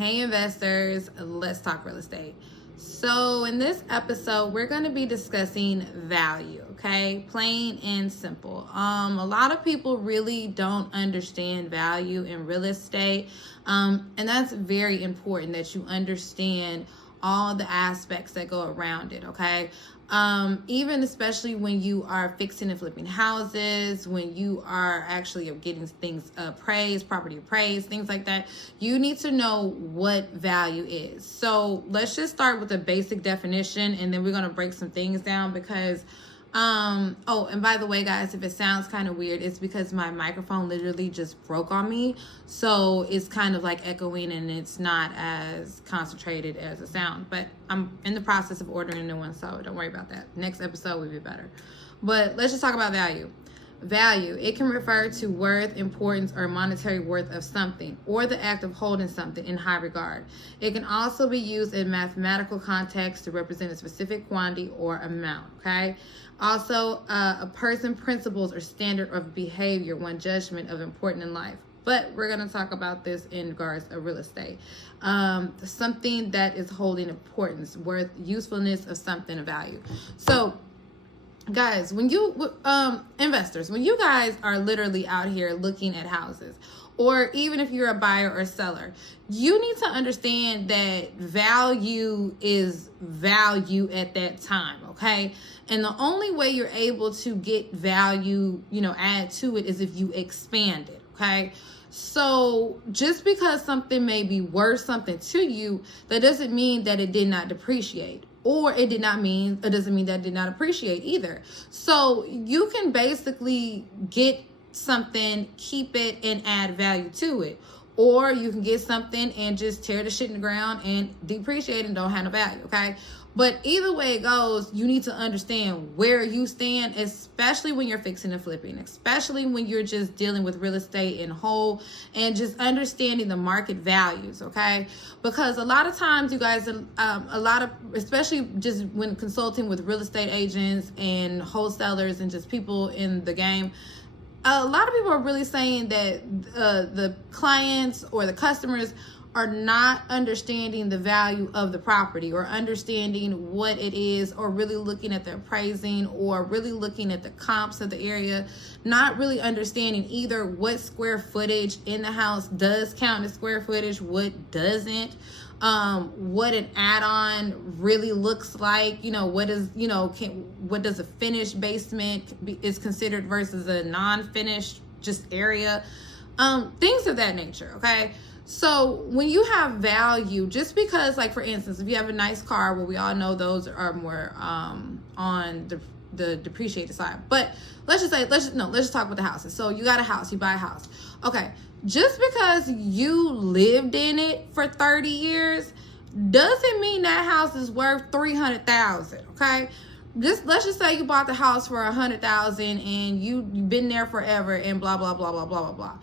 Hey investors, let's talk real estate. So in this episode, we're going to be discussing value, okay? Plain and simple. A lot of people really don't understand value in real estate. And that's very important that you understand all the aspects that go around it, okay? Even especially when you are fixing and flipping houses, when you are actually getting things appraised, property appraised, things like that, you need to know what value is. So let's just start with a basic definition, and then we're going to break some things down because oh, and by the way, guys, if it sounds kind of weird, it's because my microphone literally just broke on me. So it's kind of like echoing and it's not as concentrated as a sound, but I'm in the process of ordering a new one. So don't worry about that. Next episode will be better, but let's just talk about value. Value, it can refer to worth, importance, or monetary worth of something, or the act of holding something in high regard. It can also be used in mathematical context to represent a specific quantity or amount, okay? Also, a person, principles, or standard of behavior, one judgment of important in life. But we're going to talk about this in regards of real estate. Something that is holding importance, worth, usefulness of something of value. So, guys, when you investors, when you guys are literally out here looking at houses, or even if you're a buyer or seller, you need to understand that value is value at that time, okay? And the only way you're able to get value, add to it, is if you expand it, okay? So just because something may be worth something to you, that doesn't mean that it did not depreciate. Or it doesn't mean that it did not appreciate either. So you can basically get something, keep it, and add value to it. Or you can get something and just tear the shit in the ground and depreciate and don't have no value, okay? But either way it goes, you need to understand where you stand, especially when you're fixing and flipping, especially when you're just dealing with real estate in whole, and just understanding the market values, okay? Because a lot of times, you guys, especially just when consulting with real estate agents and wholesalers and just people in the game, a lot of people are really saying that the clients or the customers are not understanding the value of the property, or understanding what it is, or really looking at the appraising, or really looking at the comps of the area, not really understanding either what square footage in the house does count as square footage, what doesn't, what an add-on really looks like, what does a finished basement is considered versus a non-finished just area, things of that nature, okay? So when you have value, just because, like, for instance, if you have a nice car, well, we all know those are more on the depreciated side. But let's just talk about the houses. So you got a house, you buy a house. Okay, just because you lived in it for 30 years doesn't mean that house is worth $300,000. Okay. Let's just say you bought the house for $100,000 and you've been there forever and blah blah blah blah blah blah blah.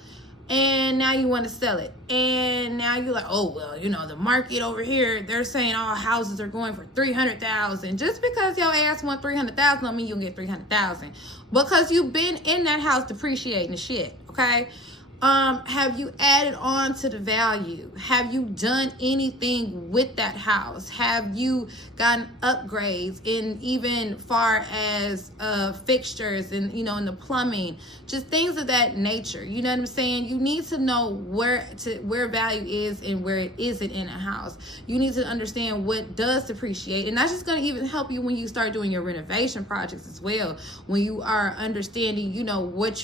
And now you want to sell it. And now you're like, oh, well, the market over here, they're saying all houses are going for $300,000. Just because your ass want $300,000 don't mean you'll get $300,000. Because you've been in that house depreciating the shit, okay? Have you added on to the value? Have you done anything with that house? Have you gotten upgrades in even far as fixtures and in the plumbing, just things of that nature? You know what I'm saying? You need to know where value is and where it isn't in a house. You need to understand what does depreciate, and that's just going to even help you when you start doing your renovation projects as well. When you are understanding, what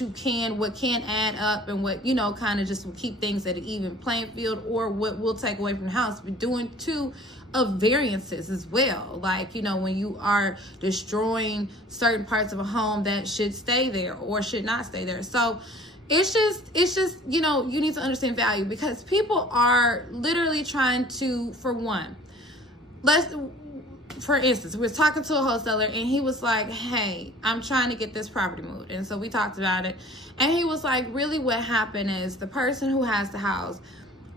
can add up and what kind of just will keep things at an even playing field, or what will take away from the house. We're doing too of variances as well. Like, when you are destroying certain parts of a home that should stay there or should not stay there. So it's just, you need to understand value, because people are literally trying to, for instance, we were talking to a wholesaler and he was like, hey, I'm trying to get this property moved. And so we talked about it. And he was like, really what happened is the person who has the house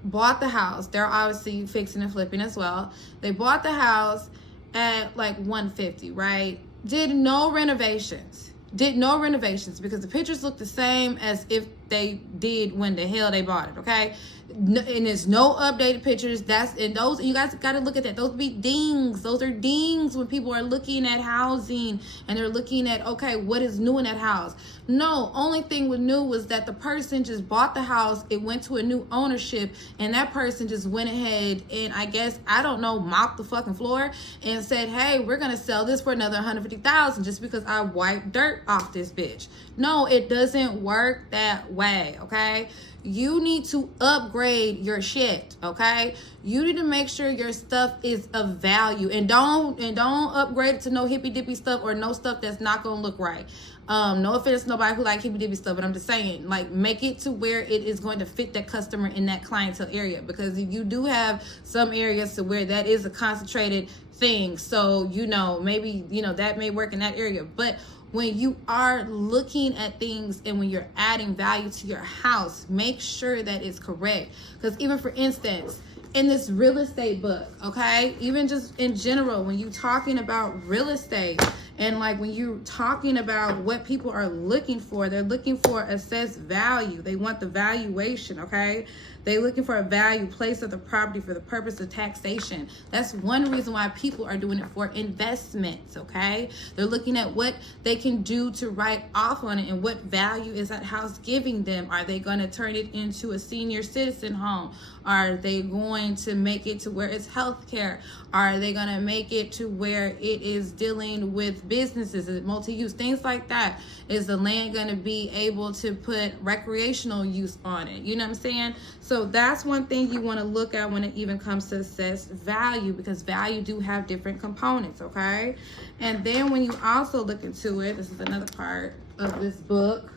bought the house. They're obviously fixing and flipping as well. They bought the house at like 150, right? Did no renovations because the pictures look the same as if they did when the hell they bought it, okay? And there's no updated pictures. Those, you guys got to look at that. Those be dings. Those are dings when people are looking at housing and they're looking at, okay, what is new in that house? No, only thing was new was that the person just bought the house, it went to a new ownership, and that person just went ahead and, I guess, I don't know, mopped the fucking floor and said, hey, we're gonna sell this for another $150,000 just because I wiped dirt off this bitch. No, it doesn't work that way, okay? You need to upgrade your shit, okay? You need to make sure your stuff is of value, and don't upgrade it to no hippy dippy stuff or no stuff that's not gonna look right. No offense to nobody who like hippy dippy stuff, but I'm just saying, like, make it to where it is going to fit that customer in that clientele area, because you do have some areas to where that is a concentrated thing. So, you know, maybe, you know, that may work in that area, but when you are looking at things and when you're adding value to your house, make sure that it's correct. Because even for instance, in this real estate book, okay, even just in general, when you're talking about real estate and like when you're talking about what people are looking for, they're looking for assessed value. They want the valuation, okay? They're looking for a value place of the property for the purpose of taxation. That's one reason why people are doing it, for investments, okay? They're looking at what they can do to write off on it and what value is that house giving them. Are they going to turn it into a senior citizen home? Are they going to make it to where it's healthcare? Are they going to make it to where it is dealing with businesses, multi-use, things like that? Is the land going to be able to put recreational use on it? You know what I'm saying? So that's one thing you want to look at when it even comes to assess value, because value do have different components, okay? And then when you also look into it, this is another part of this book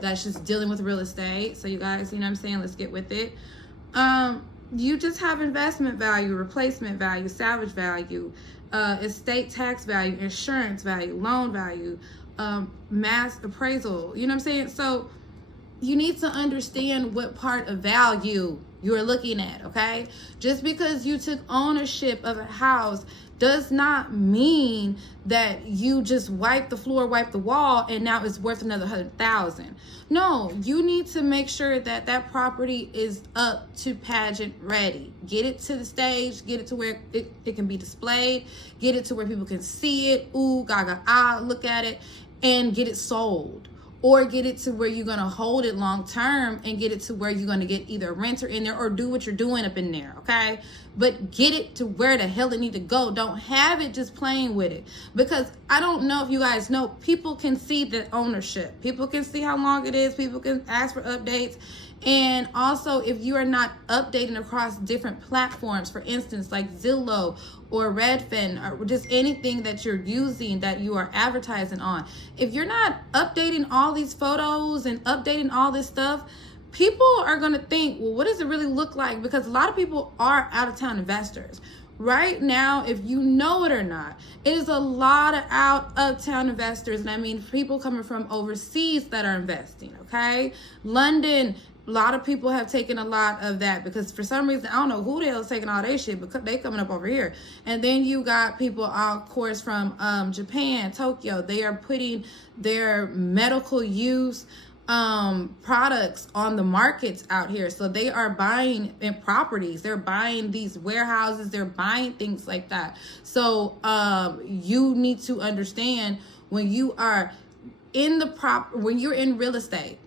that's just dealing with real estate. So you guys, you know what I'm saying? Let's get with it. You just have investment value, replacement value, salvage value, estate tax value, insurance value, loan value, mass appraisal. You know what I'm saying? So you need to understand what part of value you're looking at, okay? Just because you took ownership of a house does not mean that you just wipe the floor, wipe the wall, and now it's worth another $100,000. No, you need to make sure that that property is up to pageant ready. Get it to the stage, get it to where it can be displayed, get it to where people can see it, ooh, gaga, ah, look at it, and get it sold. Or get it to where you're going to hold it long term and get it to where you're going to get either a renter in there or do what you're doing up in there, okay? But get it to where the hell it need to go. Don't have it just playing with it. Because I don't know if you guys know, people can see the ownership. People can see how long it is. People can ask for updates. And also, if you are not updating across different platforms, for instance, like Zillow or Redfin, or just anything that you're using that you are advertising on, if you're not updating all these photos and updating all this stuff, people are going to think, well, what does it really look like? Because a lot of people are out-of-town investors. Right now, if you know it or not, it is a lot of out-of-town investors. And I mean, people coming from overseas that are investing, okay? London, a lot of people have taken a lot of that because for some reason, I don't know who the hell is taking all their shit, but they coming up over here. And then you got people, of course, from Japan, Tokyo. They are putting their medical use products on the markets out here. So they are buying in properties. They're buying these warehouses. They're buying things like that. So you need to understand when you are in when you're in real estate,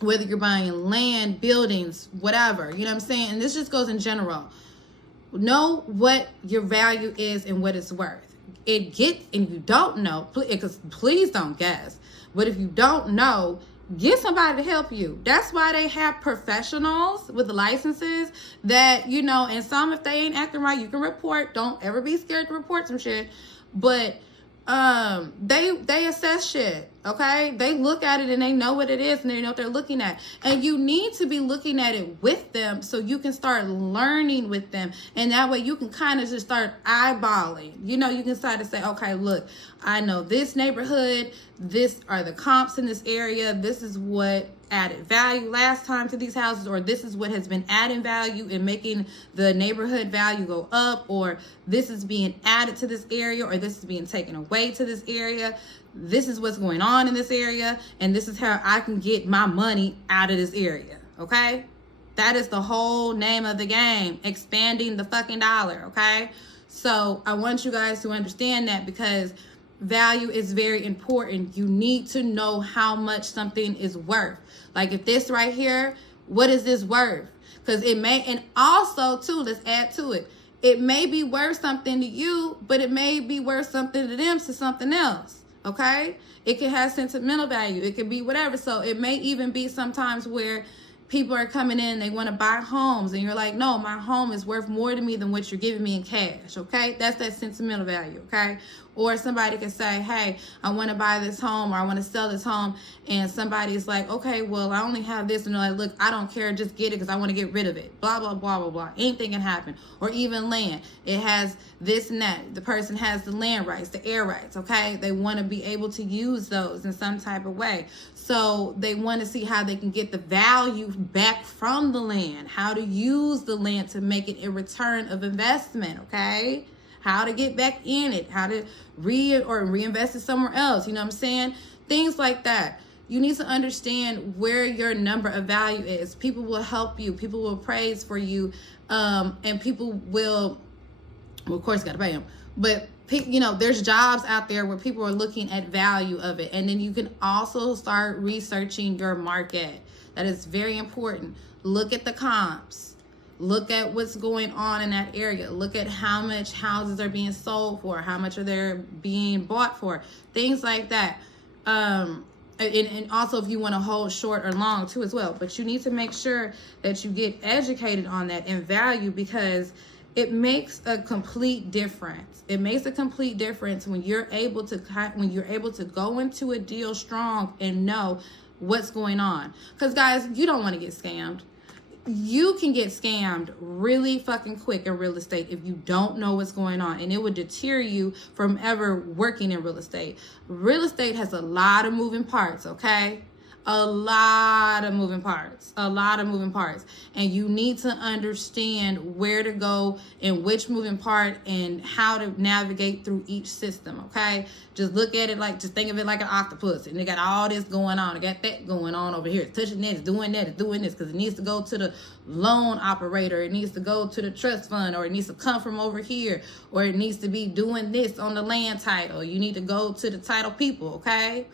whether you're buying land, buildings, whatever, you know what I'm saying? And this just goes in general. Know what your value is and what it's worth. And you don't know, please don't guess. But if you don't know, get somebody to help you. That's why they have professionals with licenses that, you know, and some, if they ain't acting right, you can report. Don't ever be scared to report some shit. But they assess shit, okay? They look at it and they know what it is and they know what they're looking at. And you need to be looking at it with them so you can start learning with them. And that way you can kind of just start eyeballing. You know, you can start to say, okay, look, I know this neighborhood, this are the comps in this area, this is what added value last time to these houses, or this is what has been adding value and making the neighborhood value go up, or this is being added to this area, or this is being taken away to this area. This is what's going on in this area, and this is how I can get my money out of this area, okay? That is the whole name of the game, expanding the fucking dollar, okay? So I want you guys to understand that, because value is very important. You need to know how much something is worth. Like if this right here, what is this worth? Because it may, and also too, let's add to it, it may be worth something to you, but it may be worth something to them, to something else. Okay, it can have sentimental value. It could be whatever. So it may even be sometimes where people are coming in, they want to buy homes, and you're like, no, my home is worth more to me than what you're giving me in cash. Okay, that's that sentimental value. Okay, or somebody can say, hey, I want to buy this home, or I want to sell this home, and somebody's like, okay, well, I only have this, and they're like, look, I don't care, just get it because I want to get rid of it. Blah blah blah blah blah. Anything can happen. Or even land, it has this and that. The person has the land rights, the air rights. Okay, they want to be able to use those in some type of way. So they want to see how they can get the value back from the land, how to use the land to make it a return of investment, okay? How to get back in it, how to reinvest it somewhere else, you know what I'm saying? Things like that. You need to understand where your number of value is. People will help you, people will praise for you, and people will, well, of course, you got to pay them, but you know, there's jobs out there where people are looking at value of it. And then you can also start researching your market. That is very important. Look at the comps. Look at what's going on in that area. Look at how much houses are being sold for, how much are they being bought for, things like that. And also if you want to hold short or long too as well. But you need to make sure that you get educated on that and value, because it makes a complete difference. It makes a complete difference when you're able to go into a deal strong and know what's going on. Because guys, you don't want to get scammed. You can get scammed really fucking quick in real estate if you don't know what's going on, and it would deter you from ever working in real estate. Real estate has a lot of moving parts, okay? A lot of moving parts, and you need to understand where to go and which moving part and how to navigate through each system. Okay, just look at it like, just think of it like an octopus, and they got all this going on. They got that going on over here. It's touching that, it's doing that, it's doing this, because it needs to go to the loan operator, it needs to go to the trust fund, or it needs to come from over here, or it needs to be doing this on the land title. You need to go to the title people. Okay.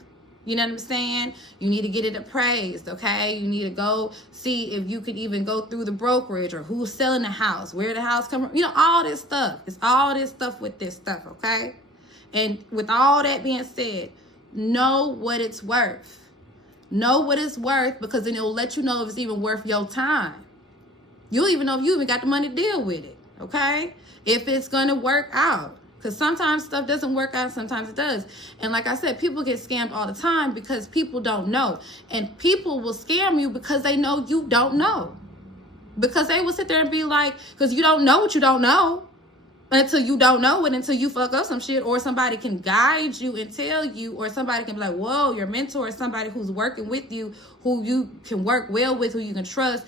You know what I'm saying? You need to get it appraised, okay? You need to go see if you can even go through the brokerage, or who's selling the house, where the house come from. You know, all this stuff. It's all this stuff with this stuff, okay? And with all that being said, know what it's worth. Know what it's worth, because then it'll let you know if it's even worth your time. You'll even know if you even got the money to deal with it, okay? If it's going to work out. Because sometimes stuff doesn't work out, sometimes it does. And like I said, people get scammed all the time because people don't know. And people will scam you because they know you don't know. Because they will sit there and be like, because you don't know what you don't know until you don't know it, until you fuck up some shit, or somebody can guide you and tell you, or somebody can be like, whoa, your mentor is somebody who's working with you, who you can work well with, who you can trust,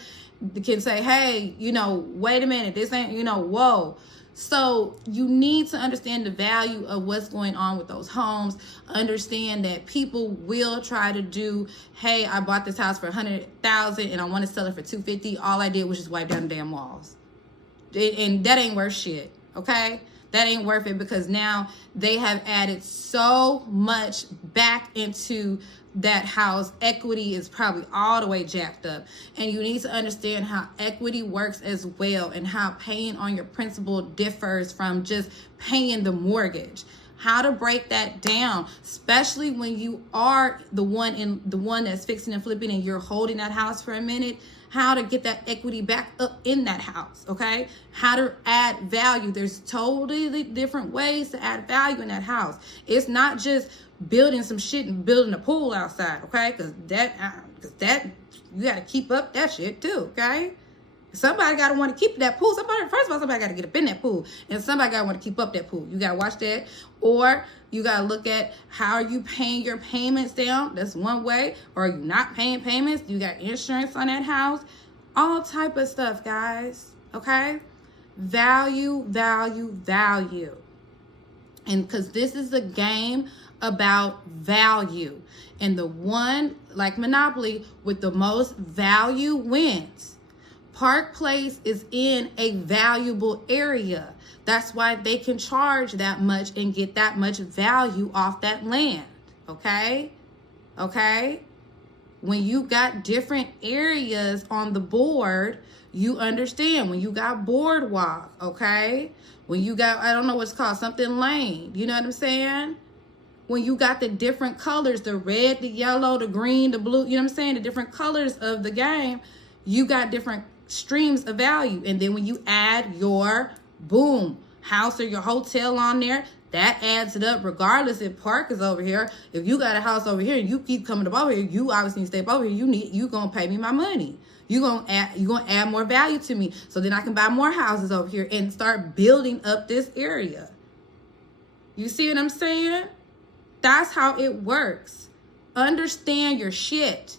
can say, hey, you know, wait a minute, this ain't, you know, whoa. So you need to understand the value of what's going on with those homes. Understand that people will try to do, hey, I bought this house for $100,000 and I want to sell it for $250. All I did was just wipe down the damn walls. And that ain't worth shit, okay? That ain't worth it, because now they have added so much back into that house. Equity is probably all the way jacked up, and you need to understand how equity works as well, and how paying on your principal differs from just paying the mortgage. How to break that down, especially when you are the one that's fixing and flipping, and you're holding that house for a minute. How to get that equity back up in that house, okay? How to add value. There's totally different ways to add value in that house. It's not just building some shit and building a pool outside, okay? Because that you got to keep up that shit too, okay? Somebody got to want to keep that pool. First of all, somebody got to get up in that pool. And somebody got to want to keep up that pool. You got to watch that. Or you got to look at how are you paying your payments down. That's one way. Or are you not paying payments? You got insurance on that house. All type of stuff, guys. Okay? Value, value, value. And because this is a game about value. And the one, like Monopoly, with the most value wins. Park Place is in a valuable area. That's why they can charge that much and get that much value off that land. Okay? Okay? When you got different areas on the board, you understand. When you got boardwalk, okay? When you got, I don't know what's called, something lane. You know what I'm saying? When you got the different colors, the red, the yellow, the green, the blue, you know what I'm saying? The different colors of the game, you got different streams of value. And then when you add your, boom, house or your hotel on there, that adds it up regardless if park is over here. If you got a house over here and you keep coming up over here, you obviously need to stay up over here. You gonna pay me my money. You gonna add more value to me. So then I can buy more houses over here and start building up this area. You see what I'm saying? That's how it works. Understand your shit.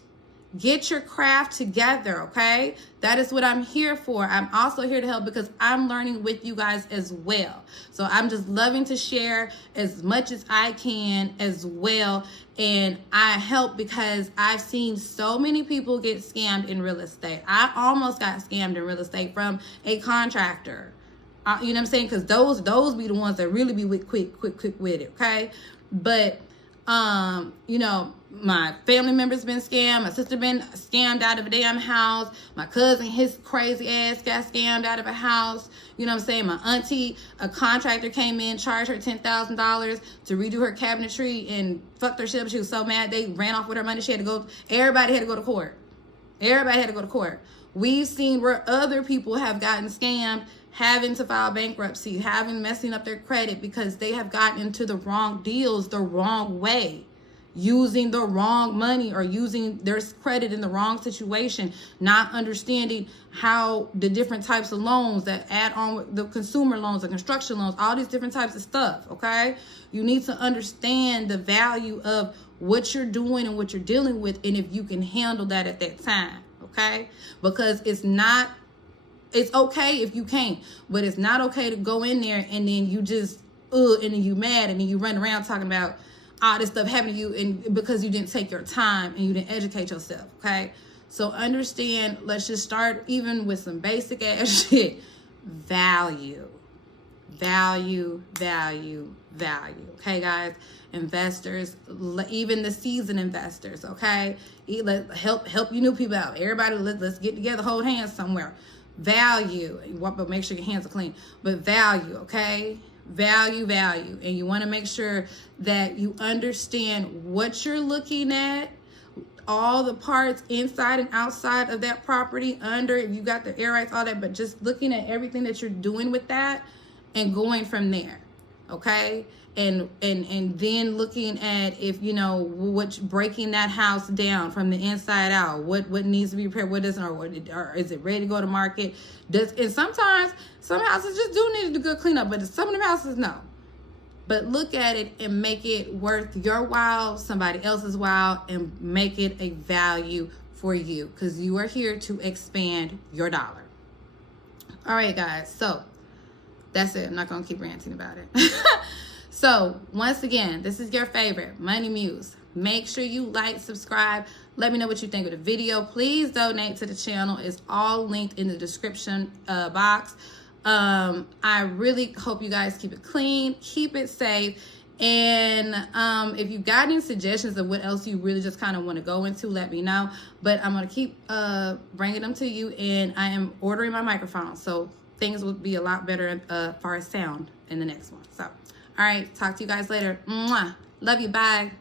Get your craft together, okay? That is what I'm here for. I'm also here to help because I'm learning with you guys as well. So I'm just loving to share as much as I can as well. And I help because I've seen so many people get scammed in real estate. I almost got scammed in real estate from a contractor. You know what I'm saying? Because those be the ones that really be quick with it, okay? But you know, my family member's been scammed. My sister been scammed out of a damn house. My cousin, his crazy ass got scammed out of a house. You know what I'm saying? My auntie, a contractor came in, charged her $10,000 to redo her cabinetry and fucked her shit up. She was so mad. They ran off with her money. Everybody had to go to court. Everybody had to go to court. We've seen where other people have gotten scammed, having to file bankruptcy, messing up their credit because they have gotten into the wrong deals the wrong way, using the wrong money or using their credit in the wrong situation, not understanding how the different types of loans that add on with the consumer loans, the construction loans, all these different types of stuff, okay? You need to understand the value of what you're doing and what you're dealing with, and if you can handle that at that time, okay? Because it's okay if you can't, but it's not okay to go in there and then you just, and then you mad and then you run around talking about all this stuff happening to you and because you didn't take your time and you didn't educate yourself, okay? So understand, let's just start even with some basic ass shit. Value, value, value, value, okay, guys? Investors, even the seasoned investors, okay? Help you new people out. Everybody, let's get together, hold hands somewhere. Value, but make sure your hands are clean. But value, okay? Value. And you want to make sure that you understand what you're looking at, all the parts inside and outside of that property, if you got the air rights, all that, but just looking at everything that you're doing with that and going from there, okay? And then looking at if, you know, what's breaking that house down from the inside out, what needs to be repaired, what doesn't, or is it ready to go to market? And sometimes some houses just do need a good cleanup, but some of them houses, no. But look at it and make it worth your while, somebody else's while, and make it a value for you because you are here to expand your dollar. All right, guys. So that's it. I'm not going to keep ranting about it. So, once again, this is your favorite Money Muse. Make sure you like, subscribe. Let me know what you think of the video. Please donate to the channel. It's all linked in the description box. I really hope you guys keep it clean, keep it safe. And if you got any suggestions of what else you really just kind of want to go into, let me know. But I'm going to keep bringing them to you. And I am ordering my microphone. So, things will be a lot better as far as sound in the next one. So, all right, talk to you guys later. Mwah. Love you. Bye.